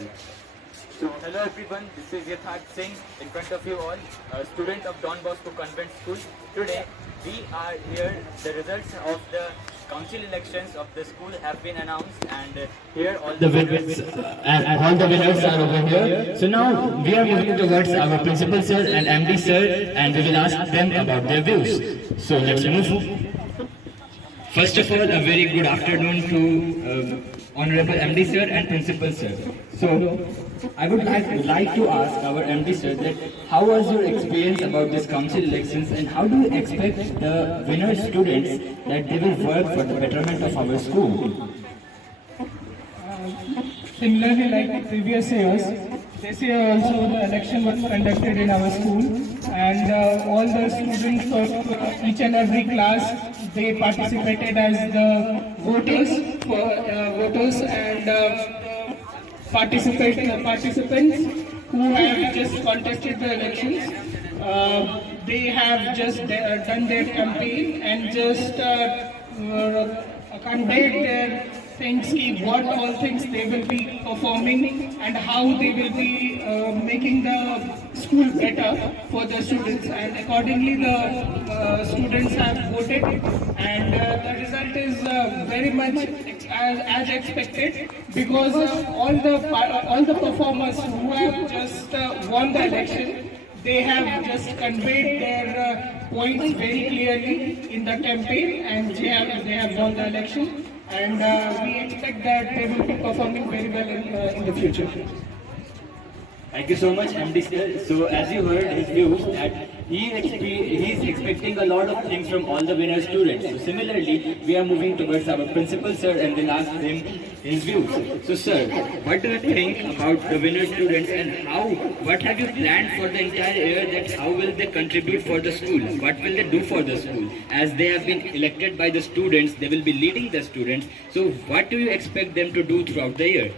Council. So, hello everyone, this is Yatharth Singh in front of you all, a student of Don Bosco Convent School. Today, we are here, the results of the council elections of the school have been announced, and here all the winners and all the winners are over here. So now we are moving towards our principal sir and MD sir, and we will ask them about their views. So let's move. First of all, a very good afternoon to Honorable MD sir and Principal sir. So I would like to ask our MD sir that how was your experience about this council elections, and how do you expect the winner students that they will work for the betterment of our school? Similarly, like the previous years, this year also the election was conducted in our school, and all the students of each and every class, they participated as the voters and participants who have just contested the elections. They have just done their campaign and just conveyed their things, what all things they will be performing and how they will be making the school better for the students, and accordingly the students have voted, and the result is very much as expected, because all the performers who have just won the election, they have just conveyed their points very clearly in the campaign, and they have won the election, and we expect that they will be performing very well in the future. Thank you so much, MD sir. So as you heard his views, that he is expecting a lot of things from all the winner students. So similarly, we are moving towards our principal sir and will ask him his views. So sir, what do you think about the winner students, and what have you planned for the entire year, that how will they contribute for the school? What will they do for the school? As they have been elected by the students, they will be leading the students. So what do you expect them to do throughout the year?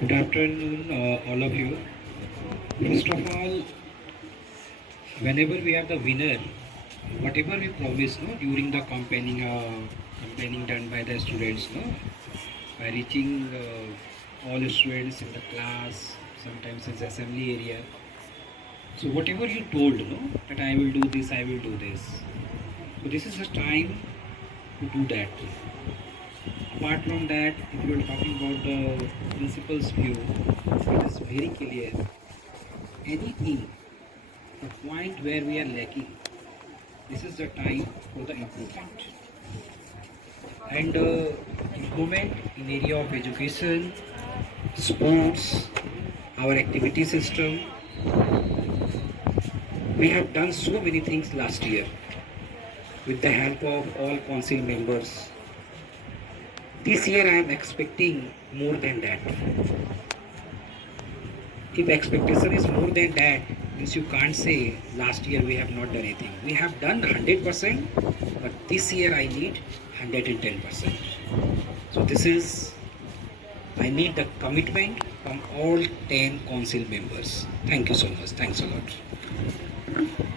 Good afternoon, all of you. First of all, whenever we have the winner, whatever we promise during the campaigning done by the students, by reaching all the students in the class, sometimes in the assembly area. So whatever you told, that I will do this, I will do this. So this is the time to do that. Apart from that, if you are talking about the principal's view, it is very clear. Anything, the point where we are lacking, this is the time for the improvement. And improvement in area of education, sports, our activity system. We have done so many things last year with the help of all council members. This year I am expecting more than that. If expectation is more than that, means you can't say last year we have not done anything. We have done 100%, but this year I need 110%. So I need the commitment from all 10 council members. Thank you so much. Thanks a lot.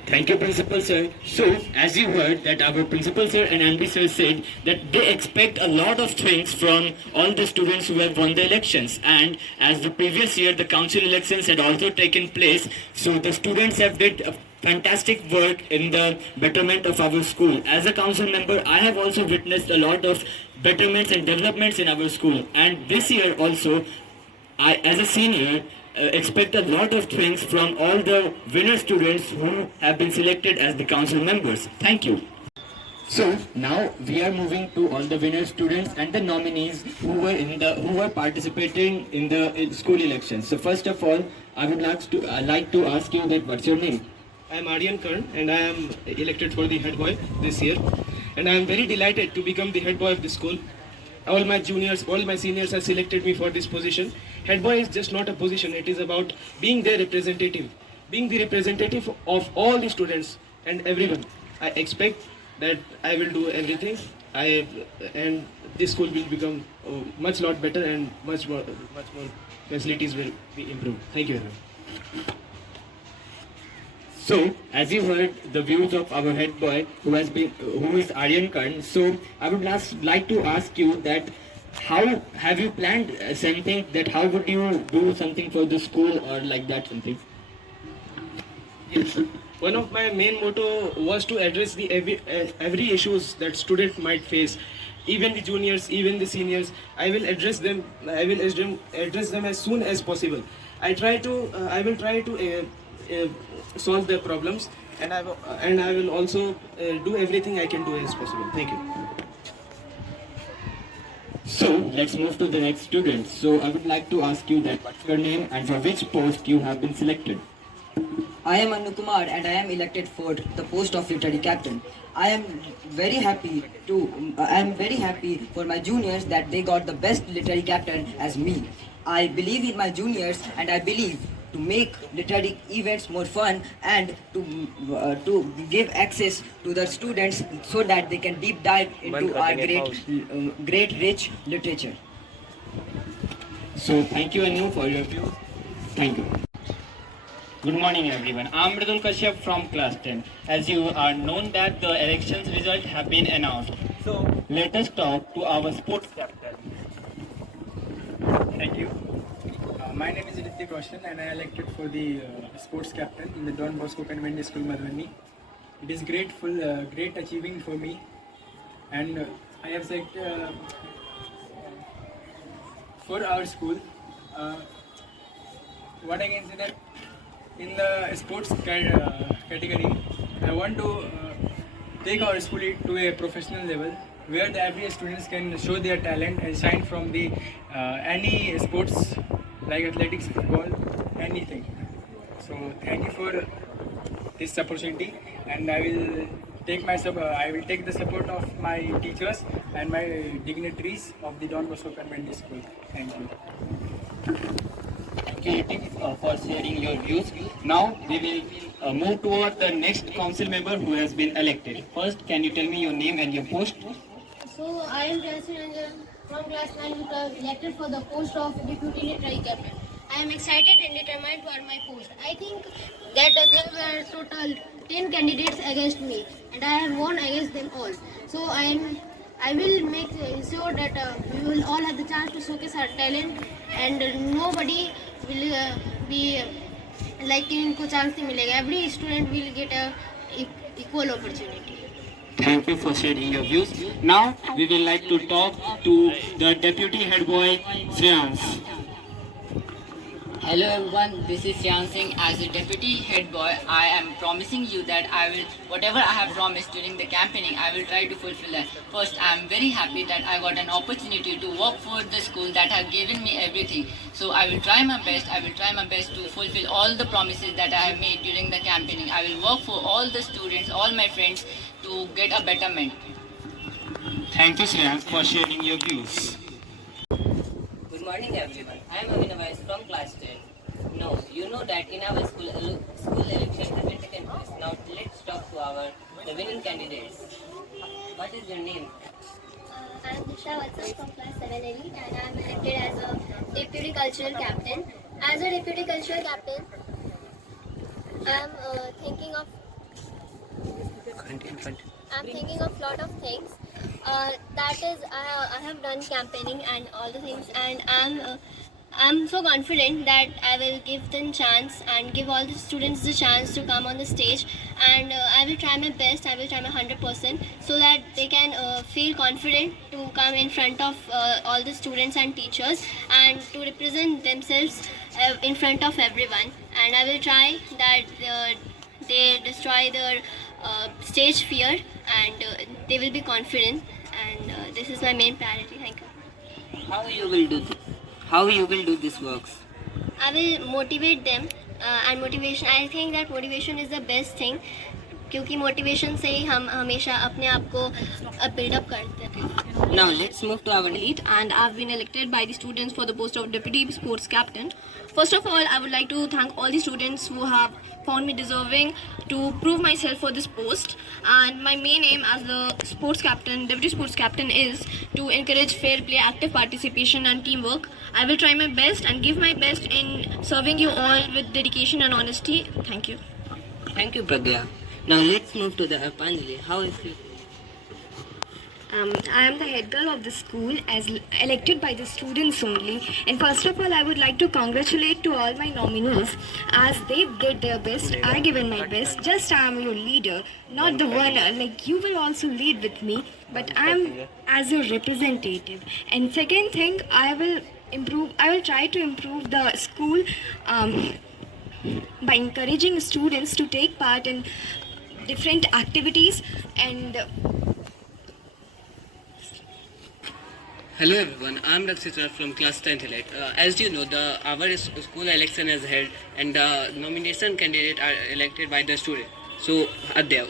Thank you, Principal Sir. So, as you heard that our Principal Sir and MD Sir said that they expect a lot of things from all the students who have won the elections. And as the previous year, the council elections had also taken place, so the students have did a fantastic work in the betterment of our school. As a council member, I have also witnessed a lot of betterments and developments in our school. And this year also, I, as a senior, expect a lot of things from all the winner students who have been selected as the council members. Thank you. So now we are moving to all the winner students and the nominees who were participating in the school elections. So first of all, I would like to ask you that what's your name? I am Aryan Karn, and I am elected for the head boy this year, and I am very delighted to become the head boy of the school. All my seniors have selected me for this position. Head boy is just not a position, it is about being their representative, being the representative of all the students and everyone. I expect that I will do everything, and this school will become much lot better, and much more facilities will be improved. Thank you very much. So, as you heard the views of our head boy, who is Aryan Karn. So, I would like to ask you that how have you planned something that how would you do something for the school or like that something? Yes. One of my main motto was to address the every issues that student might face, even the juniors, even the seniors. I will address them. I will address them as soon as possible. I will try to solve their problems, and I will also do everything I can do as possible. Thank you. So let's move to the next student. So I would like to ask you that what's your name and for which post you have been selected. I am Anu Kumar and I am elected for the post of literary captain. I am very happy for my juniors that they got the best literary captain as me. I believe in my juniors and I believe to make literary events more fun and to give access to the students so that they can deep dive into our great rich literature. So thank you Anu for your views. Thank you. Good morning everyone. I am Mridul Kashyap from class 10. As you are known that the elections result have been announced. So let us talk to our sports captain. Thank you. My name is Ritik Roshan and I am elected for the sports captain in the Don Bosco Convent School Madhubani. It is great achieving for me, and I have selected for our school. What I can say that in the sports category, I want to take our school to a professional level where the every students can show their talent and shine from the any sports like athletics, football, anything. So thank you for this opportunity, and I will take the support of my teachers and my dignitaries of the Don Bosco Convent School. Thank you. Thank you Ritik, for sharing your views. Now we will move toward the next council member who has been elected. First, can you tell me your name and your post? So I am Jansi Ranjan from class 9 who was elected for the post of deputy literary captain. I am excited and determined for my post. I think that there were total 10 candidates against me and I have won against them all. So I will make sure that we will all have the chance to showcase our talent and nobody will be like इनको chance नहीं मिलेगा. Every student will get a equal opportunity. Thank you for sharing your views. Now we will like to talk to the deputy head boy Shreyans. Hello everyone, this is Shyam Singh. As a deputy head boy, I am promising you that whatever I have promised during the campaigning, I will try to fulfill that. First, I am very happy that I got an opportunity to work for the school that have given me everything. So I will try my best. I will try my best to fulfill all the promises that I have made during the campaigning. I will work for all the students, all my friends to get a betterment. Thank you Shreyans for sharing your views. Good morning everyone. I am Avinav from class 10. Now, you know that in our school election have been taken place. Now let's talk to the winning candidates. What is your name? I am Disha Vatsal from class 7A and I am elected as a deputy cultural captain. As a deputy cultural captain, I am thinking of lot of things. That is, I have done campaigning and all the things, and I'm so confident that I will give them chance and give all the students the chance to come on the stage, and I will try my best. I will try my 100% so that they can feel confident to come in front of all the students and teachers and to represent themselves in front of everyone. And I will try that they destroy their stage fear and they will be confident, and this is my main priority. Thank you. How you will do this? How you will do this works? I will motivate them and motivation. I think that motivation is the best thing क्योंकि motivation से ही हम हमेशा अपने आप को build up करते हैं. Now let's move to our elite, and I've been elected by the students for the post of deputy sports captain. First of all, I would like to thank all the students who have found me deserving to prove myself for this post. And my main aim as the sports captain, deputy sports captain, is to encourage fair play, active participation and teamwork. I will try my best and give my best in serving you all with dedication and honesty. Thank you. Thank you, Pragya. Now let's move to the Panjali. How is you? I am the head girl of the school as elected by the students only. And first of all, I would like to congratulate to all my nominees as they did their best. I given my best. Just I am your leader, not the one like you will also lead with me, but I am as your representative. And second thing, I will improve. I will try to improve the school by encouraging students to take part in different activities and. Hello everyone, I am Raksitra from class 10th elite. As you know, our school election is held and the nomination candidate are elected by the student. So, Adya,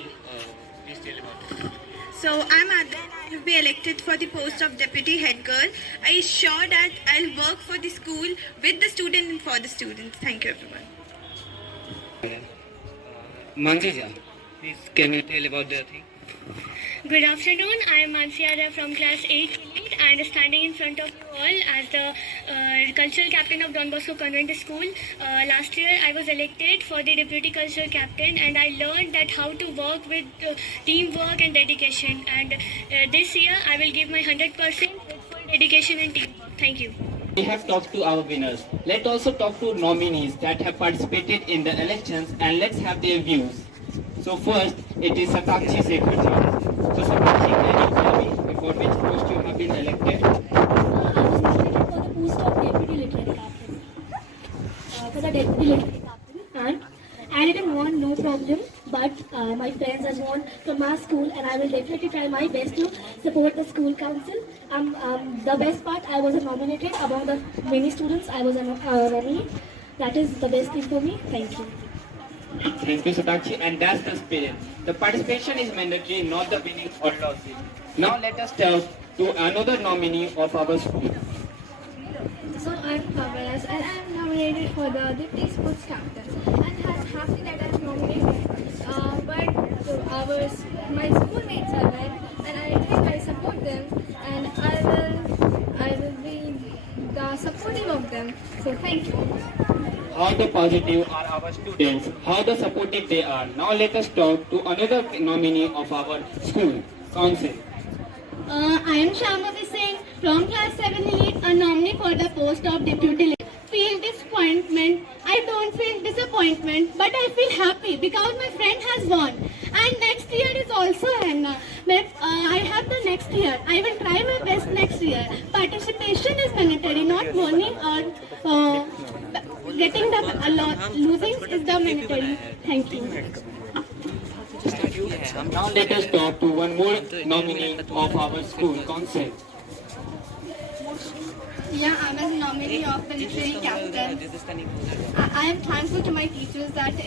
please tell about it. So I'm Adya and I will be elected for the post of deputy head girl. I am sure that I'll work for the school with the student and for the students. Thank you everyone. Mansija, please can you tell about the thing? Good afternoon, I am Mansiara from class 8 and standing in front of you all as the cultural captain of Don Bosco Convent School. Last year I was elected for the deputy cultural captain and I learned that how to work with teamwork and dedication, and this year I will give my 100% with full dedication and teamwork. Thank you. We have talked to our winners. Let's also talk to nominees that have participated in the elections and let's have their views. So first, it is Satakshi Sekharji. So Satakshi, can you tell me for which post you have been elected? I was nominated for the post of deputy literary captain. For the deputy literary captain, and I didn't want no problem, but my friends has won from my school, and I will definitely try my best to support the school council. The best part, I was nominated among the many students. I was a nominee. That is the best thing for me. Thank you. Thank you, Satakshi, and that's the spirit. The participation is mandatory, not the winning or losing. Now let us talk to another nominee of our school. So I'm Kavalas and I'm nominated for the deputy sports captain. And I'm happy that I'm nominated. But my schoolmates are there, and I think I support them, and I will be the supportive of them. So thank you. How the positive are our students, how the supportive they are. Now let us talk to another nominee of our school council. I am Shambhavi Singh from class 7 elite, a nominee for the post of deputy leader. Feel disappointment. I don't feel disappointment, but I feel happy because my friend has won. And next year is also Anna. I have the next year. I will try my best next year. Participation is mandatory, not winning or getting the losing is the mandatory. Thank you. Now let us talk to one more nominee of our school council. Yeah, I'm a nominee of the literary captain. I am thankful to my teachers that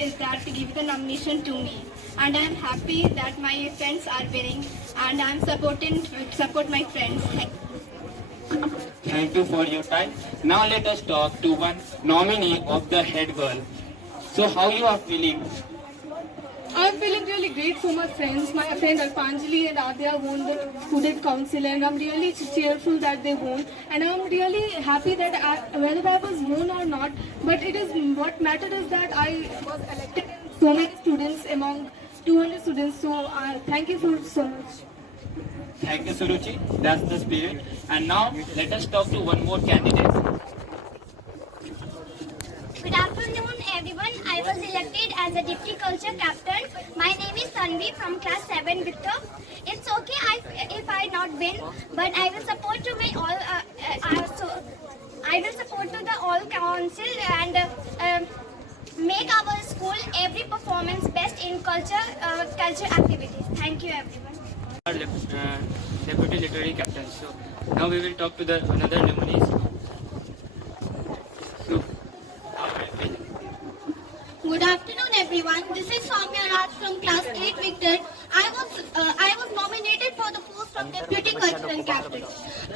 give the nomination to me, and I am happy that my friends are winning, and I am support my friends. Thank you for your time. Now let us talk to one nominee of the head girl. So how you are feeling? I'm feeling really great for my friends. My friend Alpanjali and Adya won the student council, and I'm really cheerful that they won. And I'm really happy that whether I was won or not, but it is what mattered is that I was elected so many students among 200 students. So thank you for so much. Thank you, Suruchi. That's the spirit. And now let us talk to one more candidate. Good afternoon everyone. I was elected as a deputy culture captain. My name is Tanvi from class 7 Victor. It's okay if I not win, but I will support to my I will support to the all council and make our school every performance best in culture activities. Thank you everyone. Deputy literary captain. So now we will talk to the another nominees. So, Good afternoon everyone. This is Soumya Raj from class 8 Victor. I was nominated for the post of deputy cultural captain.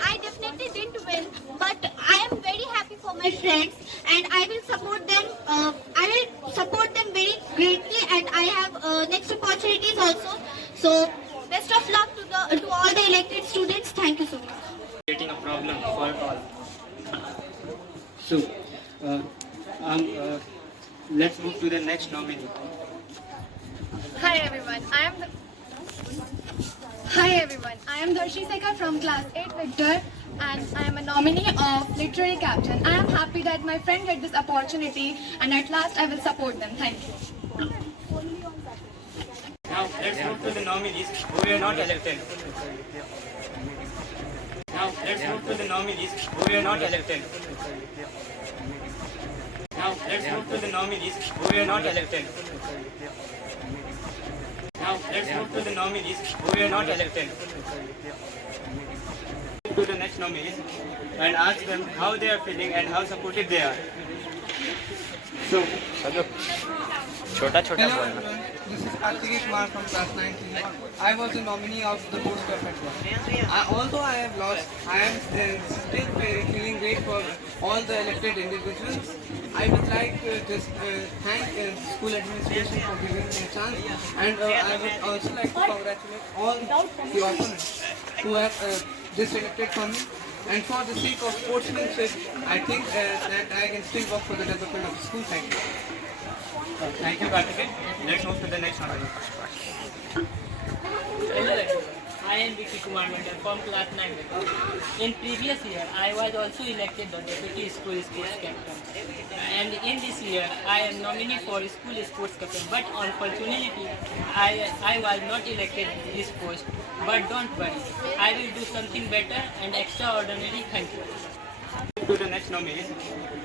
I definitely didn't win, but I am very happy for my friends and I will support them. I will support them very greatly, and I have next opportunities also. So best of luck to all the elected students. Thank you so much. Creating a problem for all. So let's move to the next nominee. Hi everyone. Hi everyone, I am Darshi Sekar from class 8 Victor and I am a nominee of Literary Captain. I am happy that my friend get this opportunity and at last I will support them. Thank you. Now let's move to the nominees who were not elected. Now let's move to the nominees who were not elected. Now let's move to the nominees who were not elected. Now let's move to the nominees who were not elected. To the next nominees and ask them how they are feeling and how supportive they are. So, Hello everyone, this is Kartikesh Kumar from class 9. I was a nominee of the post of head boy. Although I have lost, I am still feeling great for all the elected individuals. I would like to just thank school administration for giving me a chance, and I would also like to congratulate all the opponents who have diselected from me. And for the sake of sportsmanship, I think that I can still work for the development of the school. Thank you. Thank you, Karthikeyan. Let's move to the next nominee. Hello everyone, I am Vicky Kumar Mandal from class 9. In previous year, I was also elected the Deputy School Sports Captain. And in this year, I am nominee for School Sports Captain. But unfortunately, I was not elected this post. But don't worry, I will do something better and extraordinary. Thank you. To the next nominees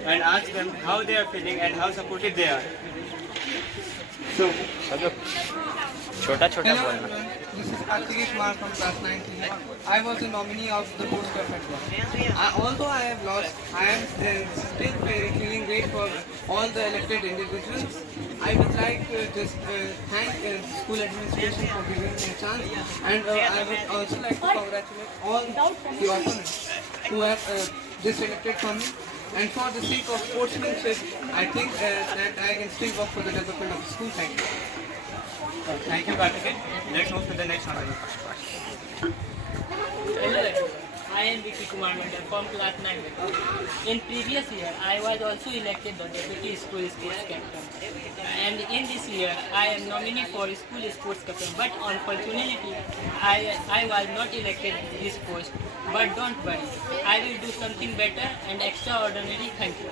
and ask them how they are feeling and how supportive they are. So, Hello everyone, this is Kartikesh Kumar from class 9. I was a nominee of the post of head boy. Although I have lost, I am still feeling great for all the elected individuals. I would like to just thank school administration for giving me a chance, and I would also like to congratulate all the opponents who have diselected from me. And for the sake of sportsmanship, I think that I can still work for the development of the school. Thank you. Thank you, Karthikeyan. Let's move to the next nominee. Hello everyone, I am Vicky Kumar Mandal from class 9. In previous year, I was also elected the Deputy School Sports Captain. And in this year, I am nominee for School Sports Captain. But unfortunately, I was not elected this post. But don't worry, I will do something better and extraordinary. Thank you.